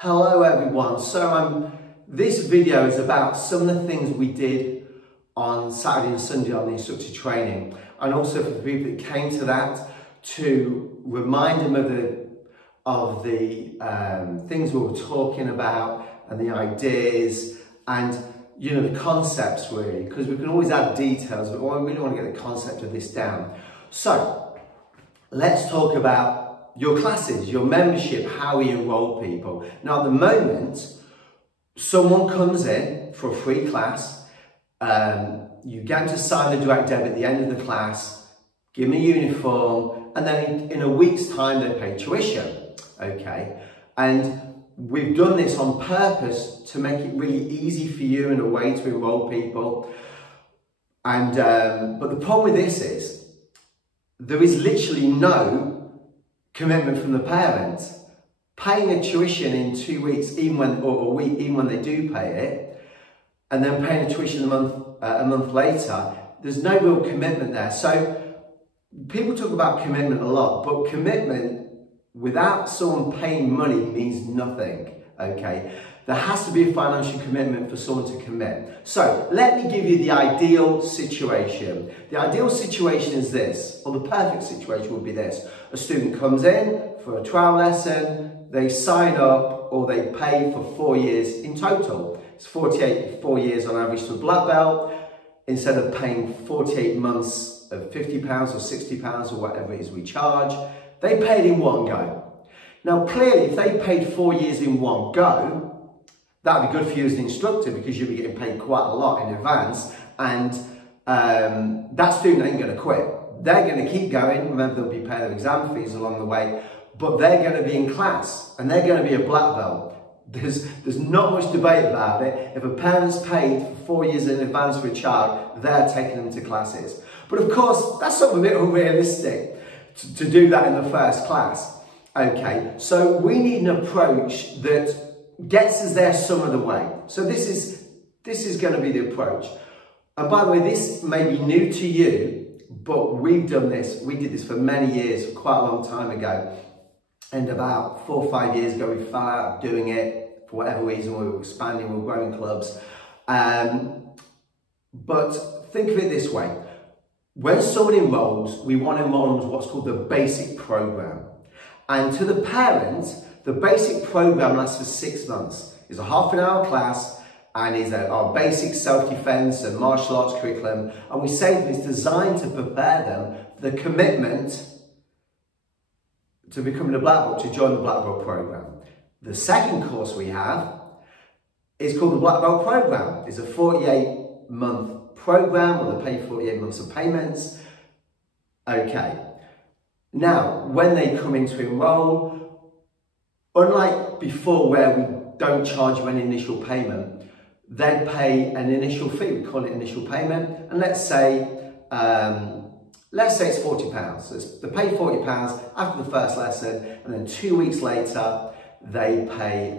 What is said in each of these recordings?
Hello everyone, this video is about some of the things we did on Saturday and Sunday on the instructor training, and also for the people that came to that to remind them of the things we were talking about and the ideas and the concepts really, because we can always add details, but I really want to get the concept of this down. So let's talk about your classes, your membership, how we enroll people. Now at the moment, someone comes in for a free class, you get them to sign the direct debit at the end of the class, give them a uniform, and then in a week's time they pay tuition, okay? And we've done this on purpose to make it really easy for you in a way to enroll people. And but the problem with this is, there is literally no commitment from the parents. Paying a tuition in 2 weeks, or a week, even when they do pay it, and then paying a tuition a month later, there's no real commitment there. So people talk about commitment a lot, but commitment without someone paying money means nothing, okay? There has to be a financial commitment for someone to commit. So let me give you the ideal situation. The ideal situation is this, or the perfect situation would be this. A student comes in for a trial lesson, they sign up or they pay for 4 years in total. It's 4 years on average to a black belt, instead of paying 48 months of £50 or £60 or whatever it is we charge. They pay it in one go. Now clearly if they paid 4 years in one go, that'd be good for you as an instructor because you'll be getting paid quite a lot in advance, and that student ain't going to quit. They're going to keep going. Remember, they'll be paying their exam fees along the way, but they're going to be in class and they're going to be a black belt. There's not much debate about it. If a parent's paid for 4 years in advance for a child, they're taking them to classes. But of course, that's sort of a bit unrealistic to do that in the first class. Okay, so we need an approach that gets us there some of the way. So this is going to be the approach. And by the way, this may be new to you, but we've done this. We did this for many years, quite a long time ago. And about 4 or 5 years ago, we fell out of doing it for whatever reason. We were expanding, we were growing clubs. But think of it this way. When someone enrolls, we want to enroll them in what's called the basic program. And to the parents, the basic program lasts for 6 months. It's a half-an-hour class and is our basic self-defense and martial arts curriculum. And we say that it's designed to prepare them for the commitment to becoming a black belt, to join the black belt program. The second course we have is called the black belt program. It's a 48-month program where they pay 48 months of payments. Okay. Now, when they come in to enroll, unlike before where we don't charge you any initial payment, they pay an initial fee. We call it initial payment. And let's say it's £40. So they pay £40 after the first lesson, and then 2 weeks later they pay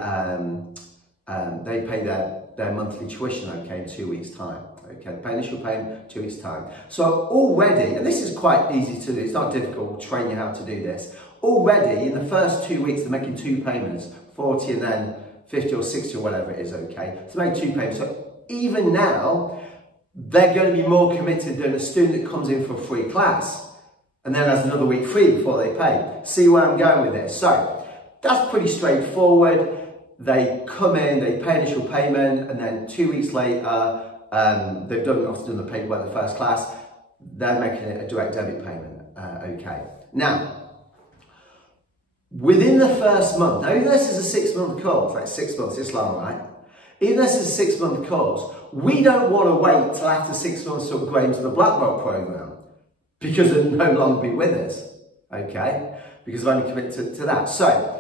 their monthly tuition, okay, in 2 weeks' time. Okay, they pay initial payment, 2 weeks' time. So already, and this is quite easy to do, it's not difficult, we'll train you how to do this. Already in the first 2 weeks they're making 2 payments, 40 and then 50 or 60 or whatever it is, okay? So they make 2 payments. So even now, they're going to be more committed than a student that comes in for a free class and then has another week free before they pay. See where I'm going with this? So that's pretty straightforward. They come in, they pay initial payment, and then 2 weeks later, they've often done the paperwork in the first class, they're making it a direct debit payment, okay. Now, within the first month, now even though this is a 6-month course, like 6 months, it's long, right? Even though this is a 6-month course, we don't want to wait till after 6 months to upgrade to the black belt program because they'll no longer be with us, okay? Because they've only committed to that. So,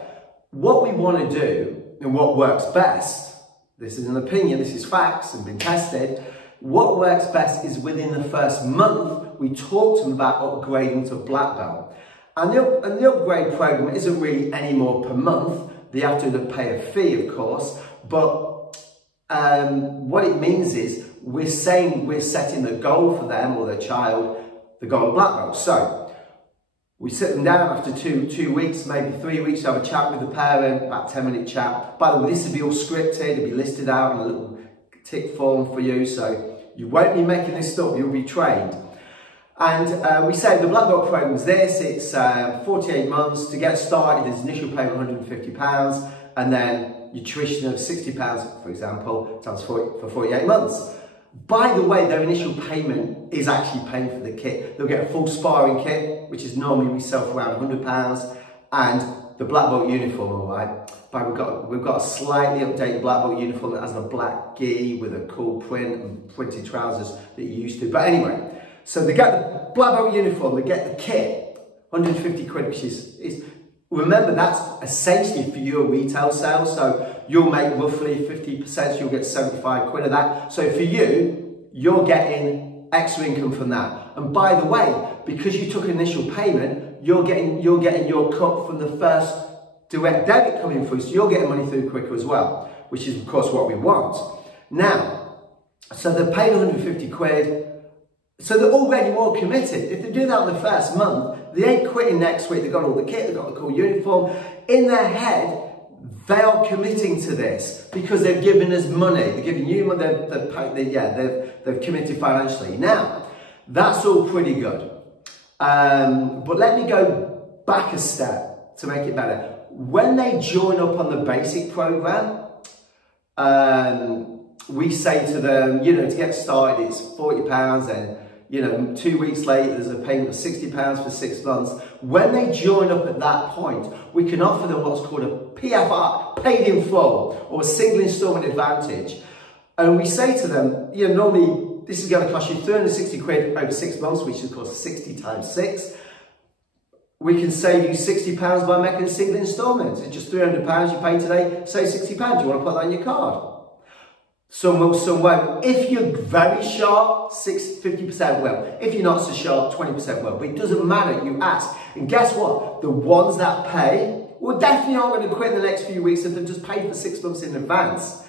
what we want to do and what works best, this is an opinion, this is facts and been tested, what works best is within the first month, we talk to them about upgrading to black belt. And the upgrade program isn't really any more per month. They have to pay a fee, of course, but what it means is we're setting the goal for them or their child, the goal of black belt. So We sit them down after two weeks, maybe 3 weeks, have a chat with the parent, about a 10-minute chat. By the way, this will be all scripted, it'll be listed out in a little tick form for you, so you won't be making this stuff, you'll be trained. And we say the Black Belt program is this, it's 48 months. To get started, there's initial payment of £150, and then your tuition of £60, for example, times for 48 months. By the way, their initial payment is actually paying for the kit. They'll get a full sparring kit, which is normally we sell for around £100, and the Black Belt uniform, all right? But we've got a slightly updated Black Belt uniform that has a black gi with a cool print and printed trousers that you're used to. But anyway, so they get the Black Belt uniform, they get the kit, 150 quid, which is remember, that's essentially for your retail sales. So you'll make roughly 50%, so you'll get 75 quid of that. So for you, you're getting extra income from that. And by the way, because you took initial payment, you're getting your cut from the first direct debit coming through. So you're getting money through quicker as well, which is of course what we want. Now, so they're paying 150 quid. So they're already more committed. If they do that in the first month, they ain't quitting next week. They've got all the kit, they've got the cool uniform. In their head, they are committing to this because they've given us money. They're giving you money, they've committed financially. Now, that's all pretty good. But let me go back a step to make it better. When they join up on the basic program, we say to them, you know, to get started, it's £40 and, you know, 2 weeks later, there's a payment of £60 for 6 months. When they join up at that point, we can offer them what's called a PFR, paid in full, or a single instalment advantage. And we say to them, you know, normally this is going to cost you 360 quid over 6 months, which is of course 60 times 6. We can save you £60 by making a single instalment. It's just £300 you pay today, save £60. Do you want to put that on your card? Some will, some won't. If you're very sharp, 50% will. If you're not so sharp, 20% will. But it doesn't matter, you ask. And guess what? The ones that pay, well, definitely aren't going to quit in the next few weeks if they've just paid for 6 months in advance.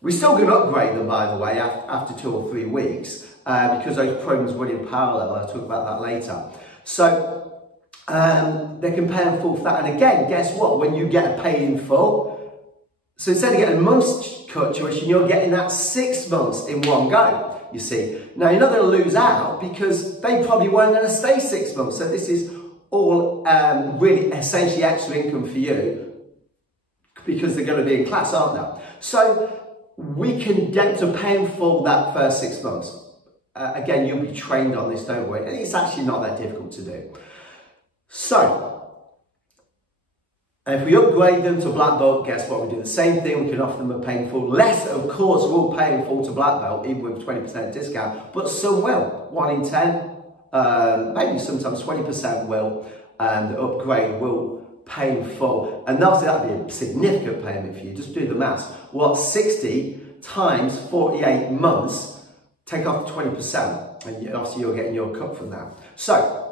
We're still going to upgrade them, by the way, after 2 or 3 weeks, because those programs run in parallel. I'll talk about that later. So, they can pay in full for that. And again, guess what? When you get a pay in full, so instead of getting a month's cut tuition, you're getting that 6 months in one go, you see. Now, you're not going to lose out because they probably weren't going to stay 6 months. So this is all really essentially extra income for you because they're going to be in class, aren't they? So we can get to pay in full that first 6 months. Again, you'll be trained on this, don't worry. And it's actually not that difficult to do. So, and if we upgrade them to Black Belt, guess what? We do the same thing. We can offer them a pay in full. Less, of course, will pay in full to Black Belt, even with 20% discount, but some will. 1 in 10, maybe sometimes 20% will, and the upgrade will pay in full. And obviously that'd be a significant payment for you. Just do the maths. What, 60 times 48 months, take off 20%, and obviously you're getting your cut from that. So,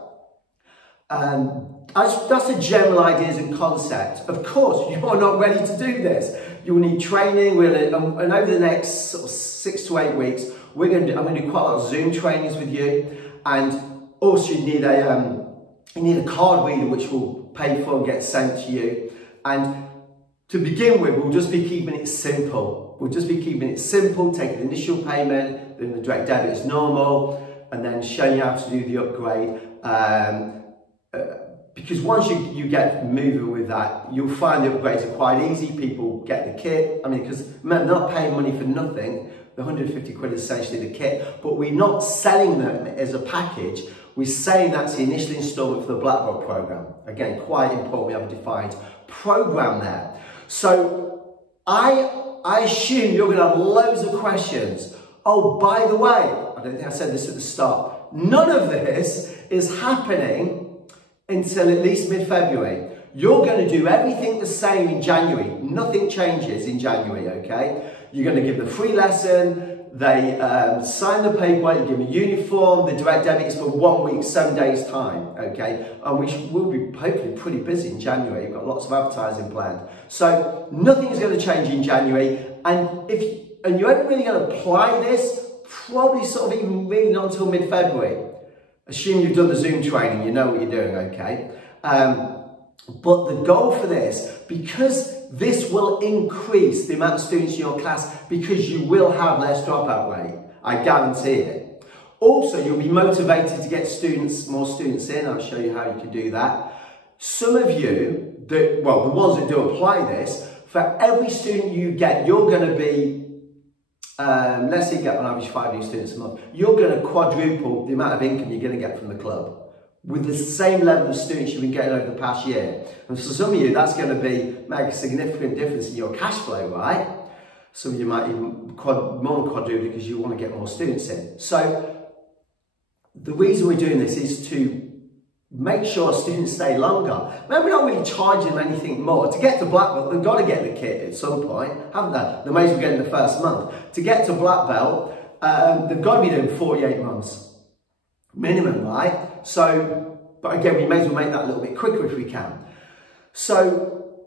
that's the general ideas and concept. Of course, you are not ready to do this. You will need training. And over the next sort of 6 to 8 weeks, I'm going to do quite a lot of Zoom trainings with you. And also, you need a card reader which will pay for and get sent to you. And to begin with, we'll just be keeping it simple. We'll just be keeping it simple, take an initial payment, then the direct debit is normal, and then showing you how to do the upgrade. Because once you get moving with that, you'll find the upgrades are quite easy. People get the kit. I mean, because they're not paying money for nothing. The 150 quid is essentially the kit, but we're not selling them as a package. We're saying that's the initial instalment for the Black Belt program. Again, quite important. We have a defined program there. So I assume you're going to have loads of questions. Oh, by the way, I don't think I said this at the start. None of this is happening until at least mid-February. You're going to do everything the same in January. Nothing changes in January, okay? You're going to give the free lesson, they sign the paperwork, you give them a uniform, the direct debit is for 1 week, 7 days time, okay? And we'll be hopefully pretty busy in January. We've got lots of advertising planned. So nothing is going to change in January. And you're only really going to apply this probably sort of even really not until mid-February. Assume you've done the Zoom training, you know what you're doing, okay? But the goal for this, because this will increase the amount of students in your class, because you will have less dropout rate, I guarantee it. Also, you'll be motivated to get more students in. I'll show you how you can do that. Some of you, the ones that do apply this, for every student you get, you're going to be, let's say you get on average 5 new students a month, you're going to quadruple the amount of income you're going to get from the club with the same level of students you've been getting over the past year. And for some of you, that's going to make a significant difference in your cash flow, right? Some of you might even more than quadruple because you want to get more students in. So the reason we're doing this is to make sure students stay longer. Maybe we're not really charging them anything more. To get to black belt, they've got to get the kit at some point, haven't they? They may as well get in the first month. To get to black belt, they've got to be doing 48 months minimum, right? So, but again, we may as well make that a little bit quicker if we can. So,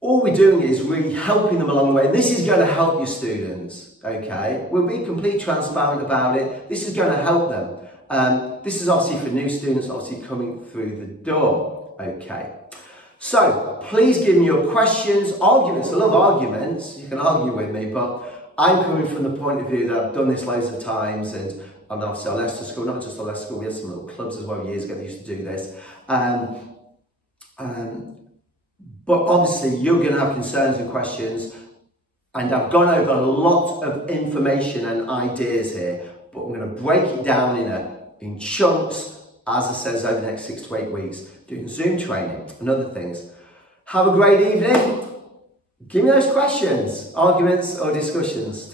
all we're doing is really helping them along the way. This is going to help your students, okay? We'll be completely transparent about it. This is going to help them. This is obviously for new students, obviously coming through the door, okay? So, please give me your questions, arguments. I love arguments. You can argue with me, but I'm coming from the point of view that I've done this loads of times, and obviously our Leicester School, not just our Leicester School, we had some little clubs as well years ago that used to do this. But obviously you're going to have concerns and questions, and I've gone over a lot of information and ideas here, but I'm going to break it down in chunks, as I says, over the next 6 to 8 weeks, doing Zoom training and other things. Have a great evening. Give me those questions, arguments or discussions.